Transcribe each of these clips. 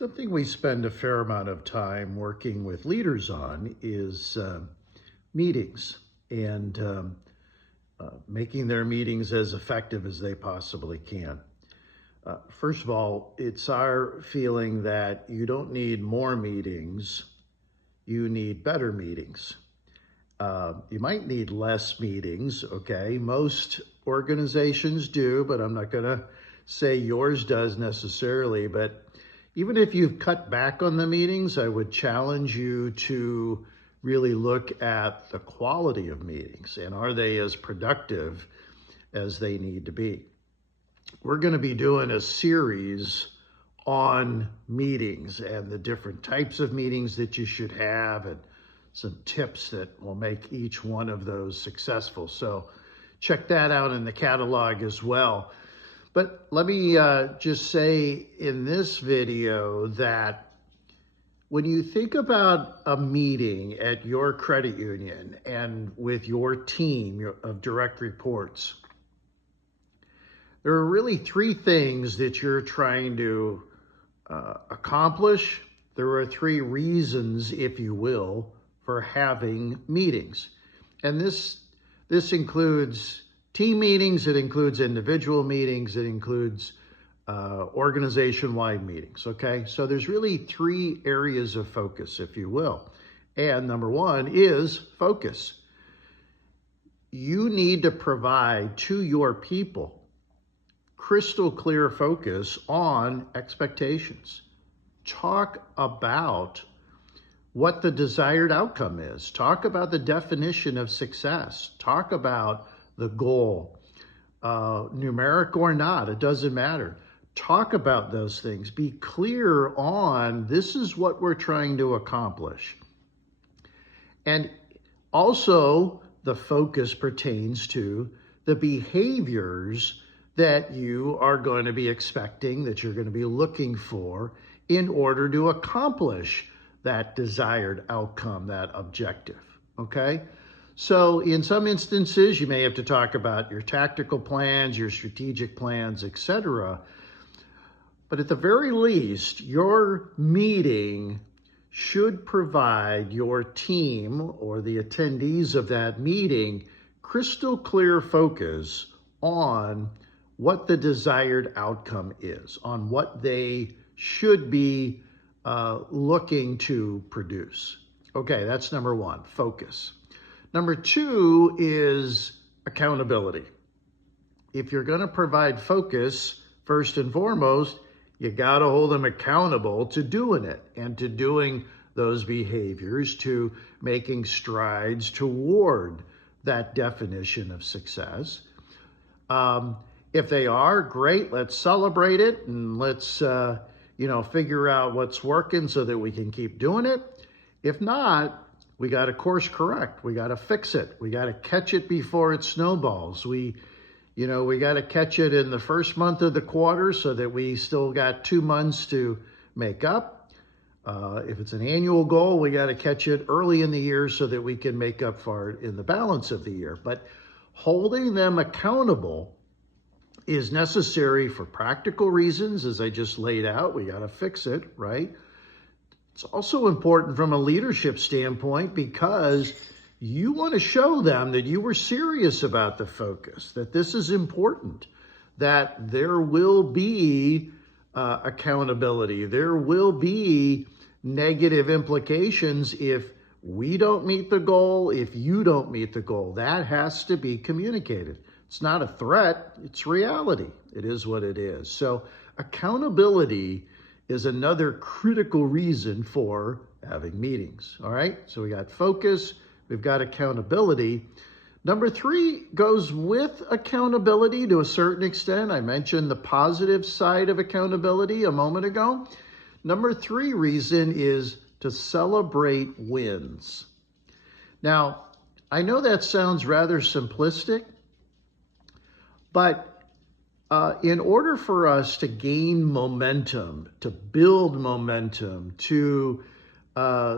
Something we spend a fair amount of time working with leaders on is meetings and making their meetings as effective as they possibly can. First of all, it's our feeling that you don't need more meetings, you need better meetings. You might need less meetings, okay? Most organizations do, but I'm not going to say yours does necessarily. But even if you've cut back on the meetings, I would challenge you to really look at the quality of meetings and are they as productive as they need to be. We're going to be doing a series on meetings and the different types of meetings that you should have and some tips that will make each one of those successful. So check that out in the catalog as well. But let me just say in this video that when you think about a meeting at your credit union and with your team of direct reports, there are really three things that you're trying to accomplish. There are three reasons, if you will, for having meetings. And this includes team meetings, it includes individual meetings, it includes organization-wide meetings, okay? So there's really three areas of focus, if you will. And number one is focus. You need to provide to your people crystal clear focus on expectations. Talk about what the desired outcome is. Talk about the definition of success. Talk about the goal, numeric or not, it doesn't matter. Talk about those things. Be clear on this is what we're trying to accomplish. And also the focus pertains to the behaviors that you are going to be expecting, that you're going to be looking for in order to accomplish that desired outcome, that objective, okay? So in some instances, you may have to talk about your tactical plans, your strategic plans, etc. But at the very least, your meeting should provide your team or the attendees of that meeting crystal clear focus on what the desired outcome is, on what they should be looking to produce. Okay, that's number one, focus. Number two is accountability. If you're going to provide focus, first and foremost, you got to hold them accountable to doing it and to doing those behaviors, to making strides toward that definition of success. If they are, great, let's celebrate it and let's figure out what's working so that we can keep doing it. If not, we got to course correct. We got to fix it. We got to catch it before it snowballs. We got to catch it in the first month of the quarter so that we still got 2 months to make up. If it's an annual goal, we got to catch it early in the year so that we can make up for it in the balance of the year. But holding them accountable is necessary for practical reasons, as I just laid out. We got to fix it, right? It's also important from a leadership standpoint because you want to show them that you were serious about the focus, that this is important, that there will be accountability, there will be negative implications if we don't meet the goal, if you don't meet the goal. That has to be communicated. It's not a threat, it's reality. It is what it is. So accountability is another critical reason for having meetings, all right? So we got focus, we've got accountability. Number three goes with accountability to a certain extent. I mentioned the positive side of accountability a moment ago. Number three reason is to celebrate wins. Now, I know that sounds rather simplistic, but in order for us to gain momentum, to build momentum, to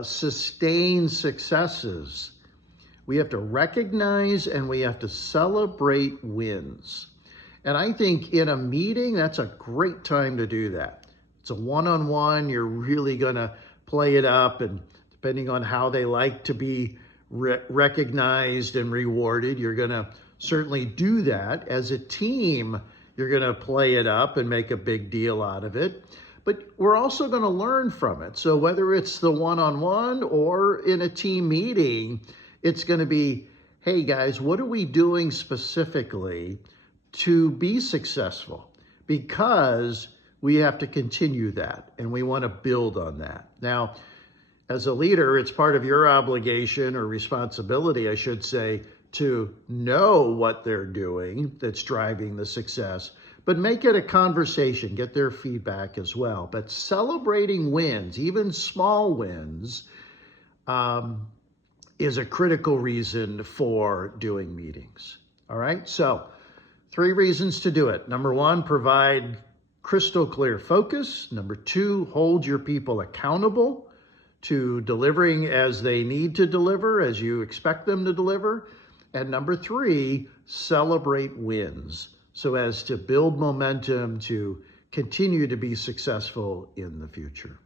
sustain successes, we have to recognize and we have to celebrate wins. And I think in a meeting, that's a great time to do that. It's a one-on-one. You're really going to play it up, and depending on how they like to be recognized and rewarded, you're going to certainly do that. As a team, you're going to play it up and make a big deal out of it. But we're also going to learn from it. So whether it's the one-on-one or in a team meeting, it's going to be, hey guys, what are we doing specifically to be successful? Because we have to continue that and we want to build on that. Now, as a leader, it's part of your obligation or responsibility, I should say, to know what they're doing that's driving the success, but make it a conversation, get their feedback as well. But celebrating wins, even small wins, is a critical reason for doing meetings. All right, so 3 reasons to do it. Number 1, provide crystal clear focus. Number 2, hold your people accountable to delivering as they need to deliver, as you expect them to deliver. And number 3, celebrate wins so as to build momentum to continue to be successful in the future.